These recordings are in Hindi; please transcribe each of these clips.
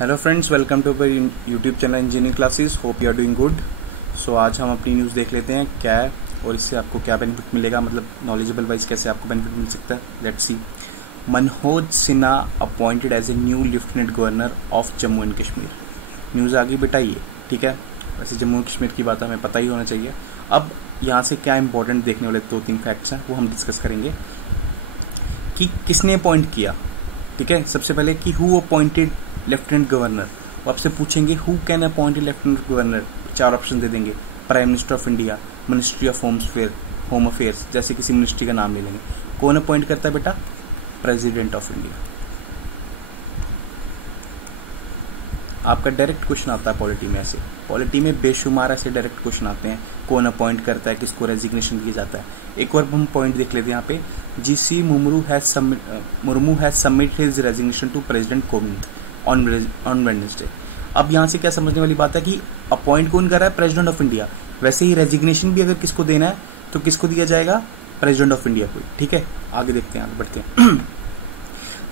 Hello friends, welcome to our YouTube channel engineering classes. Hope you are doing good. So आज हम अपनी न्यूज़ देख लेते हैं क्या है और इससे आपको क्या बेनिफिट मिलेगा, मतलब नॉलेजेबल वाइज कैसे आपको बेनिफिट मिल सकता है। Let's see. Manoj Sinha appointed as a new lieutenant governor of Jammu and Kashmir. News आगे बेटा ये, ठीक है। वैसे जम्मू एंड कश्मीर की बात हमें पता ही होना चाहिए। अब यहाँ से क्या इंपॉर्टेंट देखने वाले 2-3 फैक्ट्स हैं वो हम डिस्कस करेंगे कि किसने अपॉइंट किया। ठीक है, सबसे पहले कि हु अपॉइंटेड लेफ्टिनेंट गवर्नर। वो आपसे पूछेंगे who can appoint lieutenant governor, 4 option दे देंगे। Prime minister of India, ministry of home affairs, जैसे किसी मिनिस्ट्री का नाम ले लेंगे। कौन अपॉइंट करता है बेटा? President of India. आपका डायरेक्ट क्वेश्चन आता है पॉलिटी में, ऐसे पॉलिटी में बेशुमार ऐसे डायरेक्ट क्वेश्चन आते हैं। कौन अपॉइंट करता है, किसको रेजिग्नेशन दिया जाता है। एक और हम पॉइंट देख लेते हैं यहाँ पे। GC Murmu has submit his resignation to president Kovind on Wednesday. अब यहाँ से क्या समझने वाली बात है कि अपॉइंट कौन कर रहा है? President of India. वैसे ही रेजिग्नेशन भी अगर किसको देना है तो किसको दिया जाएगा? प्रेसिडेंट ऑफ इंडिया को। ठीक है, आगे देखते हैं, आगे बढ़ते हैं।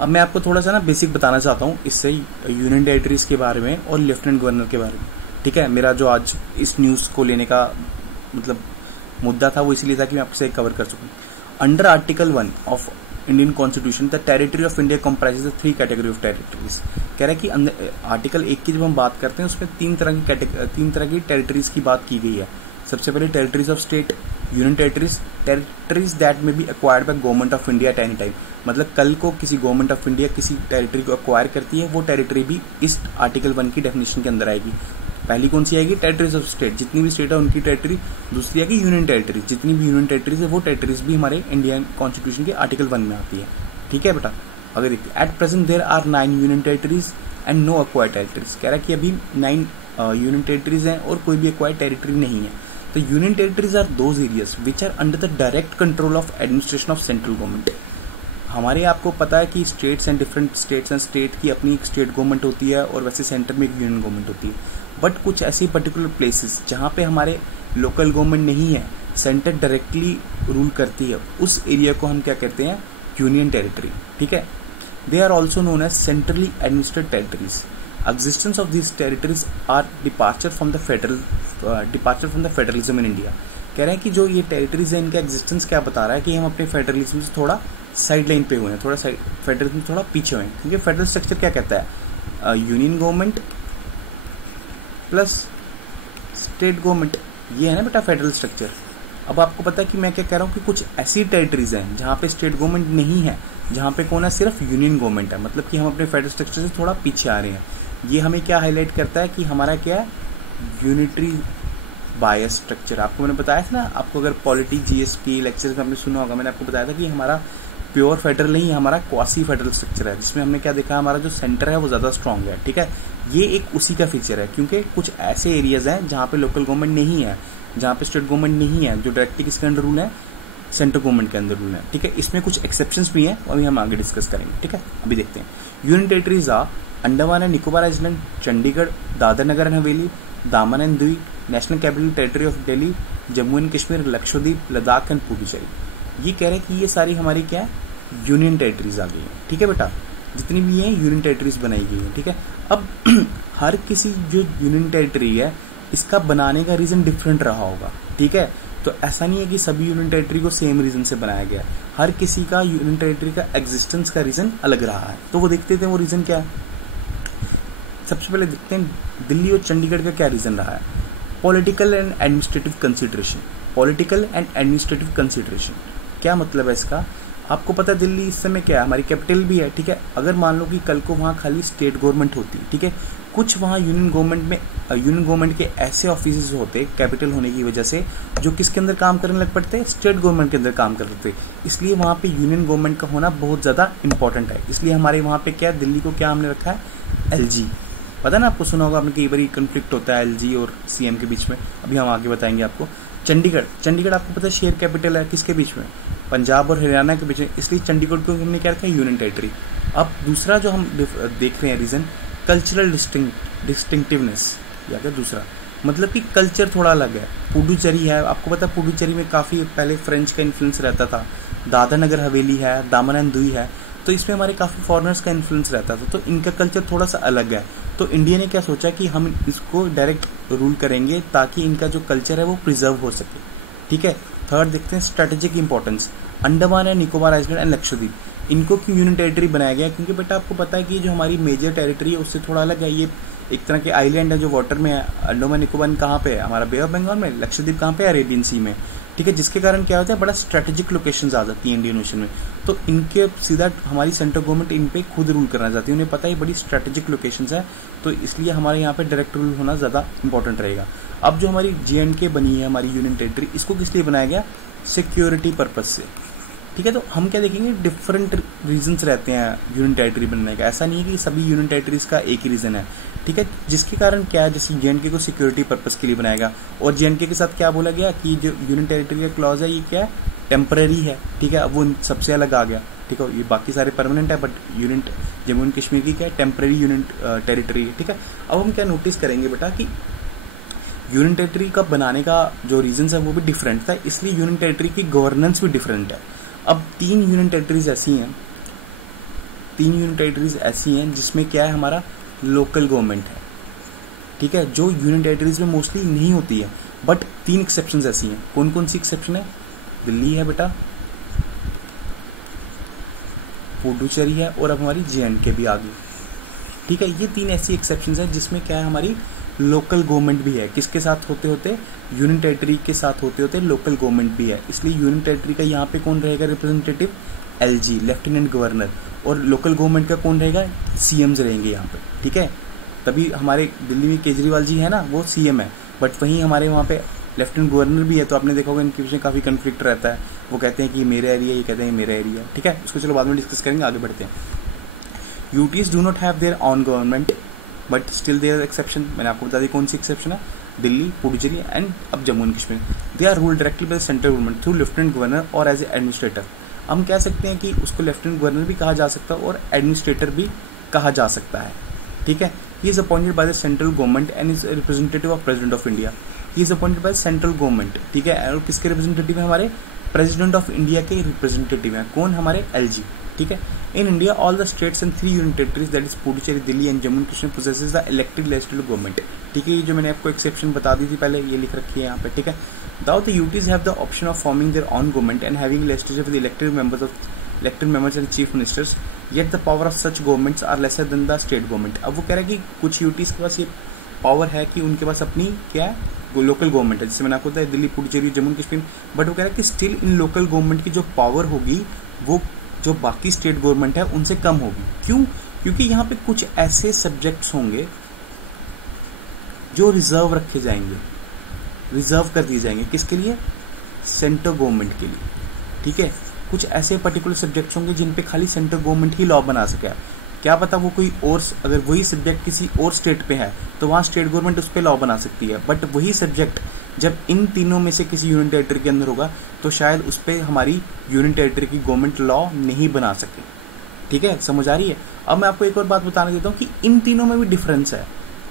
अब मैं आपको थोड़ा सा ना बेसिक बताना चाहता हूँ इससे यूनियन टेरिटरीज के बारे में और लेफ्टिनेंट गवर्नर के बारे में। ठीक है, मेरा जो आज इस न्यूज़ को लेने का मतलब मुद्दा था वो इसलिए था कि मैं आपसे कवर कर सकूँ। Under article 1 of Indian constitution the territory of India comprises the 3 category of territories. कह रहा है कि आर्टिकल 1 की जब हम बात करते हैं उसमें 3 तरह की टेरिटरीज की बात की गई है। सबसे पहले territories of state, union territories that may be acquired by government of India at any time. मतलब कल को किसी गवर्नमेंट ऑफ इंडिया किसी टेरिटरी को एक्वायर करती है, वो टेरिटरी भी इस आर्टिकल 1 की डेफिनेशन के अंदर आएगी। पहली कौन सी आएगी? टेरिटरीज ऑफ स्टेट, जितनी भी स्टेट है उनकी टेरिटरी। दूसरी आएगी यूनियन टेरिटरी, जितनी भी यूनियन टेरिटरीज है वो टेरिटरीज भी हमारे इंडियन कॉन्स्टिट्यूशन के आर्टिकल 1 में आती है। ठीक है बेटा, अगर देखिए at present there are 9 union territories and no acquired territories. कह रहा है कि अभी 9 यूनियन टेरिटरीज हैं और कोई भी एक्वायर्ड टेरिटरी नहीं है। तो union territories are those areas which are under the direct control of administration of central government. हमारे आपको पता है कि states and different states and state की अपनी एक स्टेट गवर्नमेंट होती है और वैसे सेंटर में एक यूनियन गवर्नमेंट होती है। बट कुछ ऐसी पर्टिकुलर प्लेसेस जहाँ पे हमारे लोकल गवर्नमेंट नहीं है, सेंटर डायरेक्टली रूल करती है, उस एरिया को हम क्या कहते हैं? Union territory. ठीक है, they are also known as centrally administered territories. Existence of these territories are departure from the federalism in India. कह रहे हैं कि जो ये टेरिटरीज है इनका एग्जिस्टेंस क्या बता रहा है कि हम अपने फेडरलिज्म से थोड़ा साइड लाइन पे हुए हैं, थोड़ा फेडरलिज्म थोड़ा पीछे हुए हैं। क्योंकि फेडरल स्ट्रक्चर क्या कहता है? Union government plus state government, ये है ना बेटा फेडरल स्ट्रक्चर। अब आपको पता है कि मैं क्या कह रहा हूँ कि कुछ ऐसी टेरिटरीज हैं जहाँ पे स्टेट गवर्नमेंट नहीं है, जहाँ पे कौन है? सिर्फ यूनियन गवर्नमेंट है। मतलब कि हम अपने फेडरल स्ट्रक्चर से थोड़ा पीछे आ रहे हैं। ये हमें क्या हाईलाइट करता है कि हमारा क्या है? यूनिटरी बायस स्ट्रक्चर। आपको मैंने बताया था ना, आपको अगर पॉलिटी जीएसपी लेक्चर में आपने सुना होगा, मैंने आपको बताया था कि हमारा प्योर फेडरल नहीं है, हमारा क्वासी फेडरल स्ट्रक्चर है, जिसमें हमने क्या देखा? हमारा जो सेंटर है वो ज्यादा स्ट्रांग है। ठीक है, ये एक उसी का फीचर है क्योंकि कुछ ऐसे एरियाज हैं जहाँ पे लोकल गवर्नमेंट नहीं है, जहाँ पे स्टेट गवर्नमेंट नहीं है, जो डायरेक्टली किसके अंडर रूल है? सेंट्रल गवर्नमेंट के अंदर रूल है। ठीक है, इसमें कुछ एक्सेप्शंस भी हैं, अभी हम आगे डिस्कस करेंगे। ठीक है, अभी देखते हैं। Union territories are Andaman and Nicobar island, Chandigarh, Dadra Nagar and Haveli, Daman and Diu, national capital territory of Delhi, Jammu and Kashmir, Lakshadweep, Ladakh and Puducherry. ये कह रहे हैं कि ये सारी हमारी क्या है? यूनियन टेरिटरीज आ गई है। ठीक है बेटा, जितनी भी है यूनियन टेरिटरीज बनाई गई है। ठीक है, अब हर किसी जो यूनियन टेरिटरी है इसका बनाने का रीजन डिफरेंट रहा होगा। ठीक है, तो ऐसा नहीं है कि सभी यूनियन टेरिटरी को सेम रीजन से बनाया गया है। हर किसी का यूनियन टेरिटरी का एग्जिस्टेंस का रीजन अलग रहा है। तो वो देखते थे वो रीजन क्या है। सबसे पहले देखते हैं दिल्ली और चंडीगढ़ का क्या रीजन रहा है। Political and administrative consideration. Political and administrative consideration क्या मतलब है इसका? आपको पता है दिल्ली इस समय क्या है? हमारी कैपिटल भी है। ठीक है, अगर मान लो कि कल को वहाँ खाली स्टेट गवर्नमेंट होती, ठीक है, कुछ वहाँ यूनियन गवर्नमेंट के ऐसे ऑफिस होते कैपिटल होने की वजह से जो किसके अंदर काम करने लग पड़ते? स्टेट गवर्नमेंट के अंदर काम कर रहे थे। इसलिए वहाँ पे यूनियन गवर्नमेंट का होना बहुत ज्यादा इंपॉर्टेंट है। इसलिए हमारे वहाँ पे क्या, दिल्ली को क्या हमने रखा है? एलजी। पता ना, आपको सुना होगा आपने, कई बार कंफ्लिक्ट होता है एलजी और सीएम के बीच में। अभी हम आगे बताएंगे आपको। चंडीगढ़ आपको पता है शेयर कैपिटल है किसके बीच में? पंजाब और हरियाणा के बीच में। इसलिए चंडीगढ़ को हमने क्या रखा है? Union territory. अब दूसरा जो हम देख रहे हैं रीजन, कल्चरल डिस्टिंक्टिवनेस। या क्या दूसरा मतलब कि कल्चर थोड़ा अलग है। पुडुचेरी है, आपको पता है पुडुचेरी में काफी पहले फ्रेंच का इन्फ्लुएंस रहता था। दादर नगर हवेली है, दामन एंड दीव है। तो इसमें हमारे काफ़ी फॉरेनर्स का इन्फ्लुएंस रहता था, तो इनका कल्चर थोड़ा सा अलग है। तो इंडिया ने क्या सोचा कि हम इसको डायरेक्ट रूल करेंगे ताकि इनका जो कल्चर है वो प्रिजर्व हो सके। ठीक है, थर्ड देखते हैं strategic importance. Andaman and Nicobar island and Lakshadweep, इनको क्यों यूनियन टेरिटरी बनाया गया? क्योंकि बेटा आपको पता है कि जो हमारी मेजर टेरिटरी है उससे थोड़ा अलग है, ये एक तरह के आइलैंड है जो वाटर में है। अंडमान निकोबार कहाँ पे है? हमारा बे ऑफ बंगाल में। लक्षद्वीप कहाँ पे? अरेबियन सी में। ठीक है, जिसके कारण क्या होता है, बड़ा स्ट्रेटेजिक लोकेशंस आ जाती है इंडियन ओशन में, तो इनके सीधा हमारी सेंट्रल गवर्नमेंट इन पे खुद रूल करना चाहती है। उन्हें पता है बड़ी स्ट्रेटेजिक लोकेशंस है, तो इसलिए हमारे यहाँ पे डायरेक्ट रूल होना ज़्यादा इंपॉर्टेंट रहेगा। अब जो हमारी J&K बनी है हमारी यूनियन टेरिटरी, इसको किस लिए बनाया गया? सिक्योरिटी पर्पज से। ठीक है, तो हम क्या देखेंगे, डिफरेंट रीजंस रहते हैं यूनियन टेरिटरी बनने का। ऐसा नहीं है कि सभी यूनियन टेरिटरीज का एक ही रीजन है। ठीक है, जिसके कारण क्या है, जैसे J&K को सिक्योरिटी पर्पस के लिए बनाएगा, और J&K के साथ क्या बोला गया कि जो यूनियन टेरिटरी का क्लॉज है ये क्या है? टेम्पररी है। ठीक है, अब वो सबसे अलग आ गया। ठीक है, ये बाकी सारे परमानेंट है, but union Jammu and Kashmir की क्या है? टेम्पररी यूनियन टेरिटरी है। ठीक है, अब हम क्या नोटिस करेंगे बेटा कि यूनियन टेरिटरी का बनाने का जो रीजन है वो भी डिफरेंट था, इसलिए यूनियन टेरिटरी की गवर्नेंस भी डिफरेंट है। अब तीन यूनियन टेरिटरीज ऐसी हैं जिसमें क्या है, हमारा लोकल गवर्नमेंट है। ठीक है, जो यूनियन टेरिटरीज में मोस्टली नहीं होती है, बट 3 एक्सेप्शंस ऐसी हैं। कौन कौन सी एक्सेप्शन है? दिल्ली है बेटा, पुडुचेरी है, और अब हमारी J&K भी आ गई। ठीक है, ये 3 ऐसी एक्सेप्शंस हैं जिसमें क्या है, हमारी लोकल गवर्नमेंट भी है। किसके साथ होते होते? यूनियन टेरिटरी के साथ होते होते लोकल गवर्नमेंट भी है। इसलिए यूनियन टेरिटरी का यहाँ पे कौन रहेगा रिप्रेजेंटेटिव? LG, lieutenant governor. और लोकल गवर्नमेंट का कौन रहेगा? CMs रहेंगे यहाँ पे। ठीक है, तभी हमारे दिल्ली में केजरीवाल जी है ना, वो CM है, बट वहीं हमारे वहाँ पे लेफ्टिनेंट गवर्नर भी है। तो आपने देखा होगा इनके बीच में काफ़ी कन्फ्लिक्ट रहता है। वो कहते हैं कि मेरा एरिया, ये कहते हैं मेरा एरिया। ठीक है, इसको चलो बाद में डिस्कस करेंगे, आगे बढ़ते हैं। UTs do not have their own government but still there exception. मैंने आपको बता दी कौन सी एक्सेप्शन है, दिल्ली, पुडुचेरी एंड अब Jammu and Kashmir. They are ruled directly by central government through lieutenant governor और एज ए एडमिनिस्ट्रेटर। हम कह सकते हैं कि उसको लेफ्टिनेंट गवर्नर भी कहा जा सकता है और एडमिनिस्ट्रेटर भी कहा जा सकता है। ठीक है, he is appointed by the central government and is representative of president of India. He is appointed bye central government. ठीक है, और किसके रिप्रेजेंटेटिव है? हमारे प्रेसिडेंट ऑफ इंडिया के रिप्रेजेंटेटिव हैं। कौन? हमारे LG। ठीक है, in India all the states and 3 union territories that is Puducherry, Delhi and Jammu and Kashmir possesses the elected legislative government. ठीक है, ये जो मैंने आपको एक्सेप्शन बता दी थी पहले, ये लिख रखी है यहाँ पे। ठीक है, though the UTs have the option of forming their own government and having legislature with elected members and chief ministers, yet the power of such governments are lesser than the state government. अब वो कह रहा है कि कुछ UTs के पास ये पावर है कि उनके पास अपनी क्या है, लोकल गवर्नमेंट है, जैसे मैंने आपको बताया दिल्ली, पुडुचेरी, जम्मू एंड कश्मीर, बट वो कह रहा है कि स्टिल इन लोकल गवर्नमेंट की जो पावर होगी वो जो बाकी स्टेट गवर्नमेंट है उनसे कम होगी। क्यों? क्योंकि यहाँ पे कुछ ऐसे सब्जेक्ट्स होंगे जो रिजर्व रखे जाएंगे, रिजर्व कर दिए जाएंगे। किसके लिए? सेंट्रल गवर्नमेंट के लिए। ठीक है, कुछ ऐसे पर्टिकुलर सब्जेक्ट्स होंगे जिन पे खाली सेंट्रल गवर्नमेंट ही लॉ बना सके। क्या पता वो कोई और, अगर वही सब्जेक्ट किसी और स्टेट पे है तो वहाँ स्टेट गवर्नमेंट उस पर लॉ बना सकती है, बट वही सब्जेक्ट जब इन तीनों में से किसी यूनियन टेरिटरी के अंदर होगा तो शायद उस पर हमारी यूनियन टेरिटरी की गवर्नमेंट लॉ नहीं बना सके। ठीक है, समझ आ रही है? अब मैं आपको एक और बात बताने देता हूँ कि इन तीनों में भी डिफरेंस है।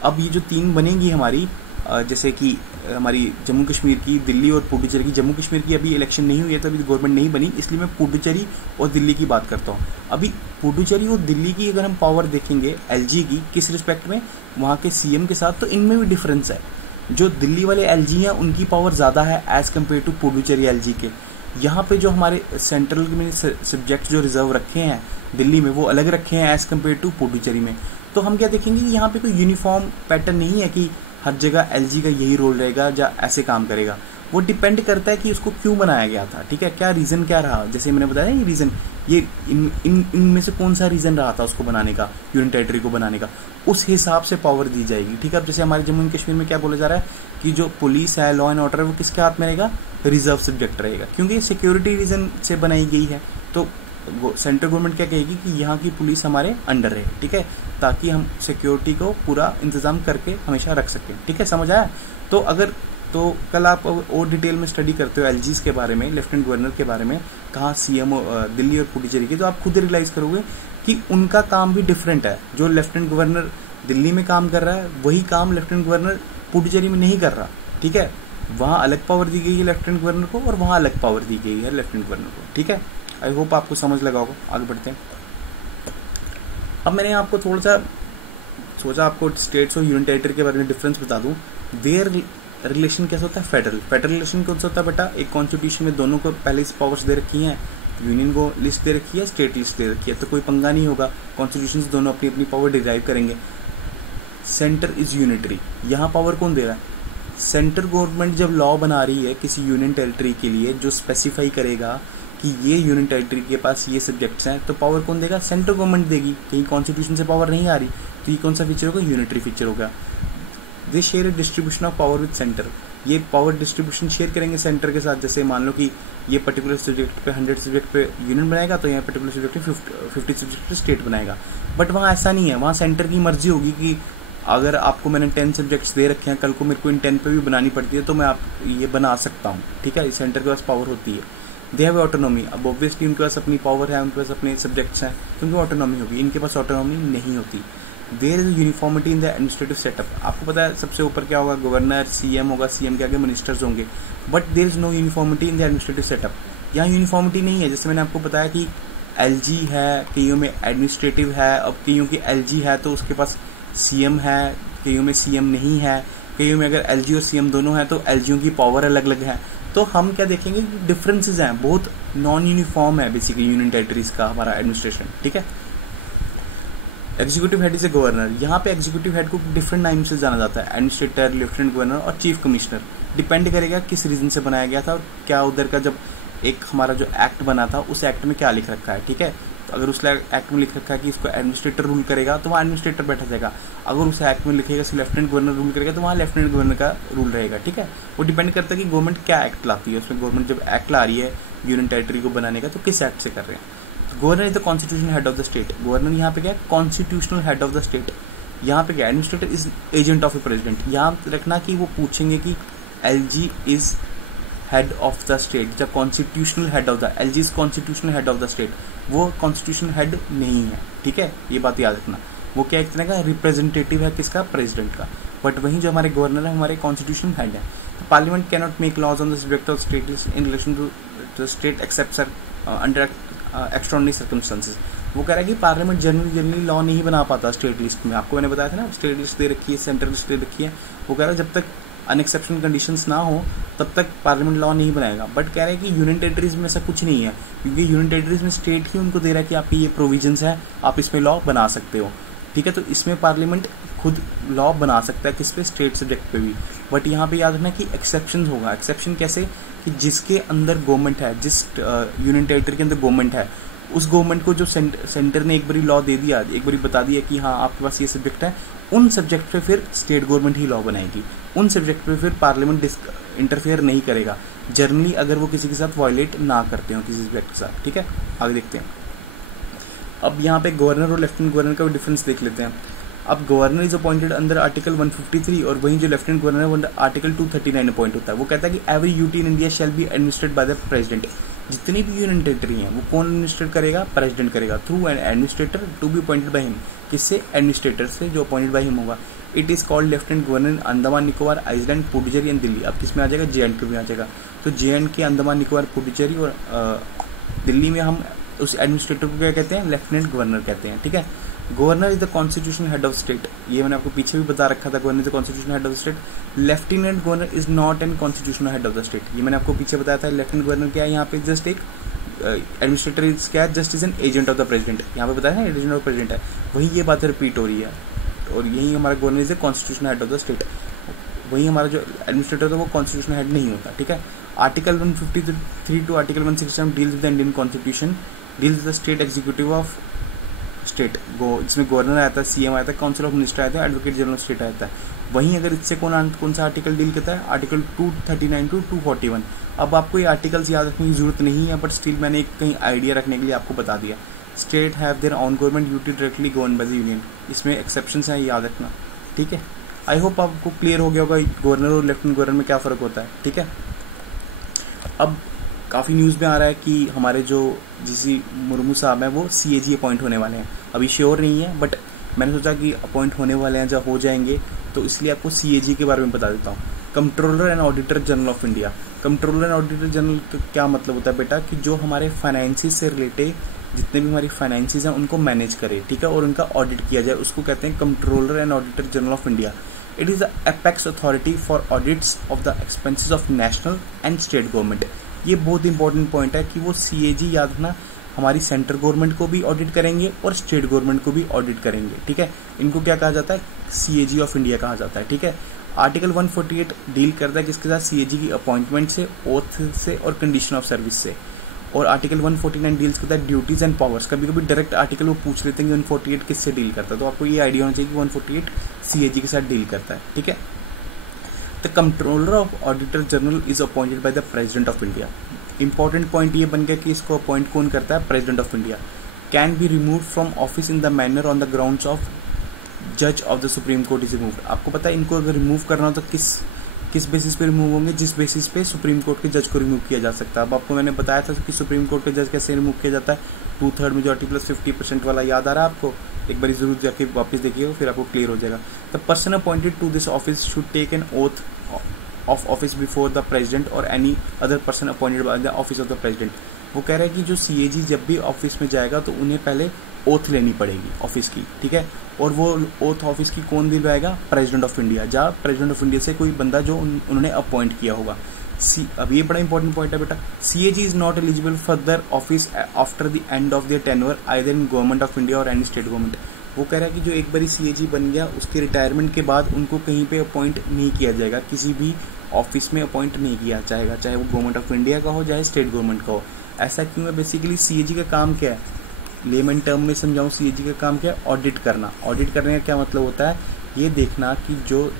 अब ये जो 3 बनेंगी हमारी, जैसे कि हमारी जम्मू कश्मीर की, दिल्ली और पुडुचेरी की। जम्मू कश्मीर की अभी इलेक्शन नहीं हुई है तो अभी गवर्नमेंट नहीं बनी, इसलिए मैं पुडुचेरी और दिल्ली की बात करता हूँ। अभी पुडुचेरी और दिल्ली की अगर हम पावर देखेंगे LG की, किस रिस्पेक्ट में? वहाँ के CM के साथ, तो इनमें भी डिफरेंस है। जो दिल्ली वाले LG हैं उनकी पावर ज़्यादा है as compare to Puducherry LG के। यहाँ पे जो हमारे सेंट्रल में सब्जेक्ट जो रिजर्व रखे हैं दिल्ली में वो अलग रखे हैं एज कम्पेयर टू पुडुचेरी में। तो हम क्या देखेंगे कि यहाँ पे कोई यूनिफॉर्म पैटर्न नहीं है कि हर जगह LG का यही रोल रहेगा या ऐसे काम करेगा। वो डिपेंड करता है कि उसको क्यों बनाया गया था। ठीक है, क्या रीज़न क्या रहा? जैसे मैंने बताया ये रीज़न, ये इनमें से कौन सा रीज़न रहा था उसको बनाने का, यूनियन टेरिटरी को बनाने का, उस हिसाब से पावर दी जाएगी। ठीक है, अब जैसे हमारे जम्मू एंड कश्मीर में क्या बोला जा रहा है कि जो पुलिस है, लॉ एंड ऑर्डर है, वो किसके हाथ में रहेगा? रिजर्व सब्जेक्ट रहेगा, क्योंकि सिक्योरिटी रीजन से बनाई गई है। तो सेंट्रल गवर्नमेंट क्या कहेगी कि यहाँ की पुलिस हमारे अंडर रहे। ठीक है, ताकि हम सिक्योरिटी को पूरा इंतजाम करके हमेशा रख सकें। ठीक है, समझ आया? तो कल आप और डिटेल में स्टडी करते हो LGs के बारे में, लेफ्टिनेंट गवर्नर के बारे में, कहाँ CM दिल्ली और पुडुचेरी की, तो आप खुद रियलाइज करोगे कि उनका काम भी डिफरेंट है। जो लेफ्टिनेंट गवर्नर दिल्ली में काम कर रहा है वही काम लेफ्टिनेंट गवर्नर पुडुचेरी में नहीं कर रहा। ठीक है, वहाँ अलग पावर दी गई है लेफ्टिनेंट गवर्नर को और वहाँ अलग पावर दी गई है लेफ्टिनेंट गवर्नर को। ठीक है, आई होप आपको समझ लगा होगा। आगे बढ़ते हैं। अब मैंने आपको थोड़ा सा सोचा आपको स्टेट्स और यूनियन टेरिटरी के बारे में डिफरेंस बता दूं। देयर रिलेशन कैसा होता है, फेडरल। फेडरल रिलेशन कौन सा होता है बेटा, एक कॉन्स्टिट्यूशन में दोनों को पहले पावर्स दे रखी हैं, यूनियन को लिस्ट दे रखी है, स्टेट लिस्ट दे रखी है, तो कोई पंगा नहीं होगा, कॉन्स्टिट्यूशन से दोनों अपनी अपनी पावर डिराइव करेंगे। सेंटर इज यूनिटरी, यहाँ पावर कौन दे रहा है, सेंटर गवर्नमेंट जब लॉ बना रही है किसी यूनियन टेरिटरी के लिए जो स्पेसिफाई करेगा कि ये यूनियन टेरिटरी के पास ये सब्जेक्ट्स हैं, तो पावर कौन देगा, सेंट्रल गवर्नमेंट देगी। कहीं कॉन्स्टिट्यूशन से पावर नहीं आ रही, तो ये कौन सा फीचर होगा, यूनिटरी फीचर होगा। They share a distribution of power with centre, ये पावर डिस्ट्रीब्यूशन शेयर करेंगे सेंटर के साथ। जैसे मान लो कि ये पर्टिकुलर सब्जेक्ट पे 100 सब्जेक्ट पे यूनियन बनाएगा, तो यहाँ पर्टिकुलर सब्जेक्ट पे 50 सब्जेक्ट पे स्टेट बनाएगा। बट वहाँ ऐसा नहीं है, वहाँ सेंटर की मर्जी होगी कि अगर आपको मैंने 10 सब्जेक्ट्स दे रखे हैं, कल को मेरे को इन 10 पे भी बनानी पड़ती है, तो मैं आप ये बना सकता हूँ, ठीक है। सेंटर के पास पावर होती है। दे हैव ऑटोनॉमी, अब ऑब्वियसली उनके पास अपनी पावर है, उनके पास अपने सब्जेक्ट्स हैं, तो उनकी ऑटोनॉमी होगी। इनके पास ऑटोनॉमी नहीं होती। There is uniformity in the administrative setup, आपको पता है सबसे ऊपर क्या होगा, गवर्नर, सीएम होगा, सीएम के आगे मिनिस्टर्स होंगे। But there is no uniformity in the administrative setup, यहाँ यूनिफॉर्मिटी नहीं है। जैसे मैंने आपको बताया कि एलजी है, कईयों में एडमिनिस्ट्रेटिव है, अब कईयों की एलजी है तो उसके पास सीएम है, कईयों में सीएम नहीं है, कईयों में अगर एलजी और सीएम दोनों है तो एलजीओ की पावर अलग अलग है। तो हम क्या देखेंगे, डिफरेंसेस हैं, बहुत नॉन यूनिफॉर्म है बेसिकली यूनियन टेरिटरीज का हमारा एडमिनिस्ट्रेशन, ठीक है। Executive head is a governor, यहाँ पे एग्जीक्यूटिव हेड को डिफरेंट नाम से जाना जाता है, एडमिनिस्ट्रेटर, लेफ्टिनेंट गवर्नर और चीफ कमिश्नर। डिपेंड करेगा किस रीजन से बनाया गया था और क्या उधर का जब एक हमारा जो एक्ट बना था उस एक्ट में क्या लिख रखा है, ठीक है। तो अगर उस एक्ट में लिख रखा है कि इसको एडमिनिस्ट्रेटर रूल करेगा तो वहाँ एडमिनिस्ट्रेटर बैठा जाएगा। अगर उस एक्ट में लिखेगा लेफ्टिनेंट गवर्नर रूल करेगा तो वहाँ लेफ्टिनेंट गवर्नर का रूल रहेगा, ठीक है। वो डिपेंड करता है कि गवर्नमेंट क्या एक्ट लाती है, उसमें गवर्नमेंट जब एक्ट ला रही है यूनियन टेरिटरी को बनाने का तो किस एक्ट से कर रहे हैं। Governor is the constitutional head of the state, governor यहाँ पे क्या है, constitutional head of the state. यहाँ पे क्या, administrator is agent of a president. यहाँ रखना कि वो पूछेंगे कि LG is head of the state, जब constitutional head of the, LG is constitutional head of the state, वो कॉन्स्टिट्यूशनल हेड नहीं है, ठीक है, ये बात याद रखना। वो क्या एक तरह का रिप्रेजेंटेटिव है किसका, प्रेसिडेंट का। बट वहीं जो हमारे गवर्नर है हमारे कॉन्स्टिट्यूशनल हेड है। Parliament can not make laws on the subject of state in relation to state except under extraordinary circumstances. वो कह रहा है कि पार्लियामेंट जनरली लॉ नहीं बना पाता स्टेट लिस्ट में। आपको मैंने बताया था ना, स्टेट लिस्ट दे रखी है, सेंट्रल लिस्ट दे रखी है। वो कह रहा है जब तक अनएक्सेप्शनल कंडीशंस ना हो तब तक पार्लियामेंट लॉ नहीं बनाएगा। बट कह रहे हैं कि यूनियन टेरिटरीज में ऐसा कुछ नहीं है, क्योंकि यूनियन टेरिटरीज में स्टेट ही उनको दे रहा है कि आपकी ये प्रोविजंस है, आप इसमें लॉ बना सकते हो, ठीक है। तो इसमें पार्लियामेंट खुद लॉ बना सकता है किस पे, स्टेट सब्जेक्ट पे भी। बट यहाँ पे याद रखना कि एक्सेप्शन होगा। एक्सेप्शन कैसे, कि जिसके अंदर गवर्नमेंट है, जिस यूनियन टेरिटरी के अंदर गवर्नमेंट है, उस गवर्नमेंट को जो सेंटर ने एक बारी लॉ दे दिया, एक बारी बता दिया कि हाँ आपके पास ये सब्जेक्ट है, उन सब्जेक्ट पे फिर स्टेट गवर्नमेंट ही लॉ बनाएगी। उन सब्जेक्ट पे फिर पार्लियामेंट इंटरफेयर नहीं करेगा जनरली, अगर वो किसी के साथ वायलेट ना करते हो किसी सब्जेक्ट के साथ, ठीक है। आगे देखते हैं। अब यहाँ पे गवर्नर और लेफ्टिनेंट गवर्नर का डिफरेंस देख लेते हैं। अब गवर्नर इज अपॉइंटेड अंदर आर्टिकल 153 और वहीं जो लेफ्टिनेंट गवर्नर है वो आर्टिकल 239 अपॉइंट होता है। वो कहता है कि every UT in India shall be administered by the president. जितनी भी यूनियन टेरिटरी हैं वो कौन एडमिनिस्ट्रेट करेगा, प्रेसिडेंट करेगा, through an administrator to be appointed by him. किससे, एडमिनिस्ट्रेटर से जो अपॉइंटेड बाय हिम होगा। It is called lieutenant governor in Andaman Nicobar, island, Puducherry and Delhi. अब किसमें आ जाएगा, JNK में आ जाएगा। तो JNK, अंडमान निकोबार, पुडुचेरी और दिल्ली में हम उस एडमिनिस्ट्रेटर को क्या कहते हैं, लेफ्टिनेंट गवर्नर कहते हैं, ठीक है। Governor is the constitutional head of state, ये मैंने आपको पीछे भी बता रखा था, governor is the constitutional head of state. Lieutenant governor is not an constitutional head of the state, ये मैंने आपको पीछे बताया था। लेफ्टिनेंट गवर्नर क्या है, यहाँ पे जस्ट एक एडमिनिस्ट्रेटर इज क्या है, just is an agent of the president. यहाँ पे बताया है एजेंट ऑफ प्रेसिडेंट है, वही ये बात रिपीट हो रही है। और यही हमारा governor is the constitutional head of the state. वही हमारा जो एडमिनिस्ट्रेटर है वो कॉन्स्टिट्यूशनल हेड नहीं होता, ठीक है। Article 153 to article 167 deals with the Indian constitution, deals with the state executive of state, जिसमें गवर्नर आता है, सीएम आता है, काउंसिल ऑफ मिनिस्टर आता है, एडवोकेट जनरल ऑफ स्टेट आता है। वहीं अगर इससे कौन सा आर्टिकल डील करता है, आर्टिकल 239 टू 241। अब आपको ये आर्टिकल्स याद रखने की जरूरत नहीं है, बट स्टिल मैंने एक कहीं आइडिया रखने के लिए आपको बता दिया। State have their own government duty directly govern by the union, इसमें एक्सेप्शंस हैं, याद रखना, ठीक है। आई होप आपको क्लियर हो गया होगा गवर्नर और लेफ्टिनेंट गवर्नर में क्या फ़र्क होता है, ठीक है। अब काफ़ी न्यूज़ में आ रहा है कि हमारे जो जीसी मुर्मू साहब हैं वो CAG अपॉइंट होने वाले हैं। अभी श्योर नहीं है, बट मैंने सोचा कि अपॉइंट होने वाले हैं, जब हो जाएंगे तो इसलिए आपको CAG के बारे में बता देता हूँ। Controller and auditor general of India. Controller and auditor general का क्या मतलब होता है बेटा, कि जो हमारे फाइनेंसिस से रिलेटेड जितने भी हमारी फाइनेंसेस हैं उनको मैनेज करे, ठीक है, और उनका ऑडिट किया जाए, उसको कहते हैं controller and auditor general of India. It is the apex authority for audits of the expenses of national and state government. ये बहुत इंपॉर्टेंट पॉइंट है कि वो CAG, याद रखना, हमारी सेंट्रल गवर्नमेंट को भी ऑडिट करेंगे और स्टेट गवर्नमेंट को भी ऑडिट करेंगे, ठीक है। इनको क्या कहा जाता है? CAG ऑफ इंडिया कहा जाता है, ठीक है। आर्टिकल 148 डील करता है किसके साथ? CAG की अपॉइंटमेंट से, ओथ से और कंडीशन ऑफ सर्विस से। और आर्टिकल 149 डील्स करता है ड्यूटीज एंड पावर्स। कभी कभी डायरेक्ट आर्टिकल वो पूछ लेते हैं कि 148 किससे डील करता है, तो आपको ये आइडिया होना चाहिए कि 148 CAG के साथ डील करता है, ठीक है। The controller of auditor general is appointed by the president of India. Important point ये बन गया कि इसको अपॉइंट कौन करता है? President of India. Can be remove from office in the manner on the grounds of जज of the supreme court is removed. आपको पता है इनको अगर रिमूव करना हो तो किस बेसिस पे रिमूव होंगे? जिस बेसिस पे सुप्रीम कोर्ट के जज को रिमूव किया जा सकता है। अब आपको मैंने बताया था कि सुप्रीम कोर्ट के जज कैसे रिमूव किया जाता है, 2/3 मेजॉरिटी प्लस 50% वाला, याद आ रहा है आपको? एक बार जरूर जाके वापस देखिएगा, फिर आपको क्लियर हो जाएगा। The person appointed to this office should take an oath of office before the president और any other person appointed by the office of the president. वो कह रहा है कि जो CAG जब भी ऑफिस में जाएगा तो उन्हें पहले ओथ लेनी पड़ेगी ऑफिस की, ठीक है। और वो ओथ ऑफिस की कौन दिलवाएगा? प्रेसिडेंट ऑफ इंडिया, जहाँ प्रेसिडेंट ऑफ इंडिया से कोई बंदा जो उन्होंने अपॉइंट किया होगा। अब ये बड़ा इंपॉर्टेंट पॉइंट है बेटा। CAG is not eligible further office after the end of the tenure either in government of India और एनी स्टेट गवर्नमेंट। वो कह रहा है कि जो एक बारी CAG बन गया उसके रिटायरमेंट के बाद उनको कहीं पे अपॉइंट नहीं किया जाएगा, किसी भी ऑफिस में अपॉइंट नहीं किया जाएगा, चाहे वो गवर्नमेंट ऑफ इंडिया का हो चाहे स्टेट गवर्नमेंट का हो। ऐसा क्यों है? बेसिकली CAG का काम क्या है? लेमन टर्म में समझाऊं, CAG का काम क्या है? ऑडिट करना। ऑडिट करने का क्या मतलब होता है? ये देखना कि जो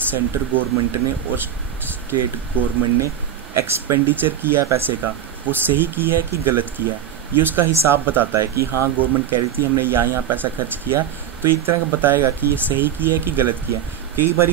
सेंट्रल गवर्नमेंट ने और स्टेट गवर्नमेंट ने एक्सपेंडिचर किया है पैसे का, वो सही किया है कि गलत किया है। ये उसका हिसाब बताता है कि हाँ गवर्नमेंट कह रही थी हमने यहाँ पैसा खर्च किया, तो एक तरह का बताएगा कि ये सही किया है कि गलत किया। कई बार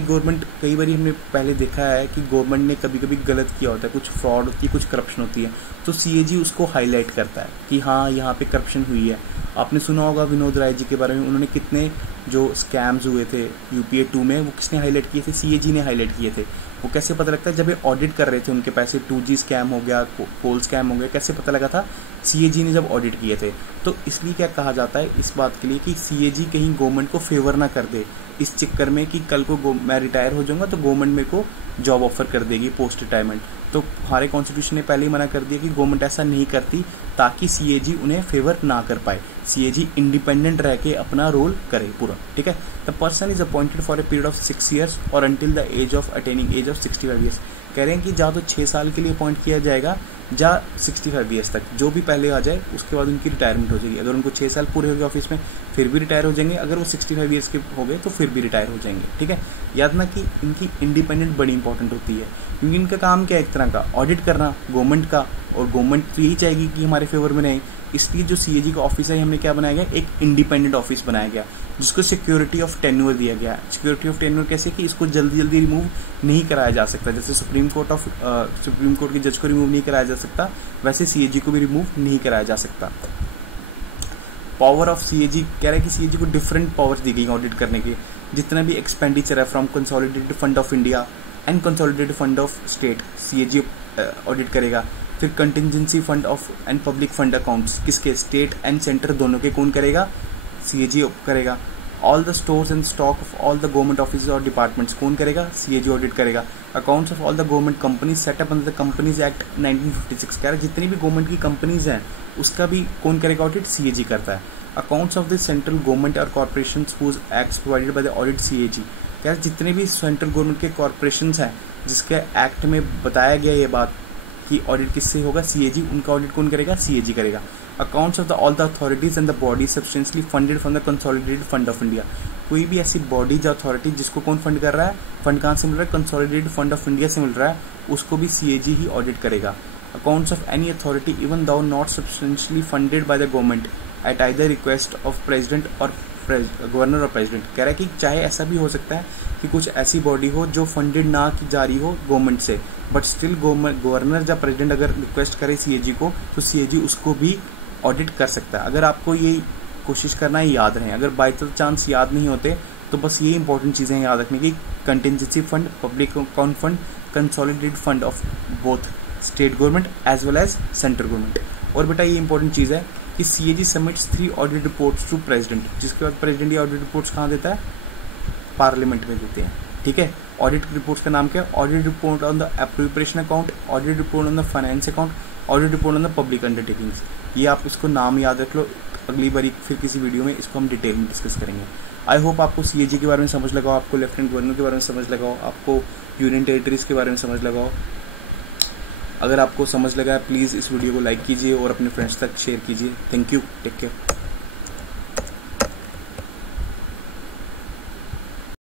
हमने पहले देखा है कि गवर्नमेंट ने कभी कभी गलत किया होता है, कुछ फ्रॉड होती है, कुछ करप्शन होती है, तो CAG उसको हाईलाइट करता है कि हाँ यहाँ पे करप्शन हुई है। आपने सुना होगा विनोद राय जी के बारे में, उन्होंने कितने जो स्कैम्स हुए थे UPA 2 में, वो किसने हाईलाइट किए थे? CAG ने हाईलाइट किए थे। वो कैसे पता लगता है? जब ये ऑडिट कर रहे थे उनके पैसे, 2G स्कैम हो गया, कोल स्कैम हो गया, कैसे पता लगा था? CAG ने जब ऑडिट किए थे। तो इसलिए क्या कहा जाता है इस बात के लिए कि CAG कहीं गवर्नमेंट को फेवर ना कर दे, इस चक्कर में कि कल को मैं रिटायर हो जाऊंगा तो गवर्नमेंट मेरे को जॉब ऑफर कर देगी पोस्ट रिटायरमेंट। तो हमारे कॉन्स्टिट्यूशन ने पहले ही मना कर दिया कि गवर्नमेंट ऐसा नहीं करती, ताकि CAG उन्हें फेवर ना कर पाए। CAG इंडिपेंडेंट रह के अपना रोल करे पूरा, ठीक है। The person is appointed for a period of 6 years और until the age of attaining age of 65 years। कह रहे हैं कि जा तो 6 साल के लिए अपॉइंट किया जाएगा, जा 65 years तक, जो भी पहले आ जाए उसके बाद उनकी रिटायरमेंट हो जाएगी। अगर उनको 6 साल पूरे हो गए ऑफिस में फिर भी रिटायर हो जाएंगे, अगर वो 65 years के हो गए तो फिर भी रिटायर हो जाएंगे, ठीक है। याद ना कि इनकी इंडिपेंडेंट बड़ी इंपॉर्टेंट होती है, क्योंकि इनका काम क्या है? एक तरह का ऑडिट करना गवर्नमेंट का, और गवर्नमेंट तो यही चाहेगी कि हमारे फेवर में रहे। इसलिए जो CAG का ऑफिस है हमने क्या बनाया गया? एक इंडिपेंडेंट ऑफिस बनाया गया, जिसको सिक्योरिटी ऑफ टेन्योर दिया गया। सिक्योरिटी ऑफ टेन्योर कैसे? कि इसको जल्दी जल्दी रिमूव नहीं कराया जा सकता। जैसे सुप्रीम कोर्ट के जज को रिमूव नहीं कराया जा सकता, वैसे CAG को भी रिमूव नहीं कराया जा सकता। पावर ऑफ CAG कह रहा है कि CAG को डिफरेंट पावर्स दी गई ऑडिट करने के। जितना भी एक्सपेंडिचर है from consolidated fund of India and consolidated fund of state, CAG audit करेगा। फिर contingency fund of and public fund accounts किसके? स्टेट एंड सेंटर दोनों के कौन करेगा? CAG करेगा। All the stores and stock of all the government office और डिपार्टमेंट्स कौन करेगा? CAG ऑडिट करेगा। Accounts of all the government companies setup under the companies act 1956 कह रहा है जितनी भी गवर्नमेंट की कंपनीज हैं उसका भी कौन करेगा ऑडिट? CAG करता है। Accounts of the central government और corporation whose acts provided by the audit CAG कह रहा है जितने भी सेंट्रल गवर्नमेंट के कॉर्पोरेशन हैं जिसके एक्ट में बताया गया ये बात कि ऑडिट किससे होगा? CAG। उनका ऑडिट कौन करेगा? CAG करेगा। Accounts of the all the authorities and the body substantially funded from the consolidated fund of India. कोई भी ऐसी बॉडीज अथॉरिटी जिसको कौन फंड कर रहा है? फंड कहाँ से मिल रहा है? कंसोलिडेटेड फंड ऑफ इंडिया से मिल रहा है, उसको भी CAG ही ऑडिट करेगा। Accounts of any authority even though not substantially funded by the government at either request of president और गवर्नर और प्रेसिडेंट। कह रहा है कि चाहे ऐसा भी हो सकता है कि कुछ ऐसी बॉडी हो जो फंडेड ना की जा रही हो गवर्नमेंट से, बट स्टिल गवर्नर या प्रेसिडेंट अगर रिक्वेस्ट करे CAG को तो CAG उसको भी ऑडिट कर सकता है। अगर आपको ये कोशिश करना है याद रहे, अगर बाई चांस याद नहीं होते तो बस ये इंपॉर्टेंट चीज़ें याद रखने की। Contingency fund, public account fund, consolidated fund of both state government as well as central government. और बेटा ये इंपॉर्टेंट चीज़ है कि CAG submits 3 audit reports to president, जिसके बाद प्रेसिडेंट ये ऑडिट रिपोर्ट्स कहाँ देता है, पार्लियामेंट में देते हैं। ठीक है, ऑडिट रिपोर्ट्स का नाम क्या है, audit report on the appropriation account, audit report on the finance account, audit report on the public undertakings. ये आप इसको नाम याद रख लो, अगली बारी फिर किसी वीडियो में इसको हम डिटेल में डिस्कस करेंगे। आई होप आपको CAG के बारे में समझ लगा हो, आपको लेफ्टिनेंट गवर्नर के बारे में समझ लगा हो, आपको यूनियन टेरिटरीज के बारे में समझ लगा हो। अगर आपको समझ लगा है प्लीज़ इस वीडियो को लाइक कीजिए और अपने फ्रेंड्स तक शेयर कीजिए। Thank you, take care.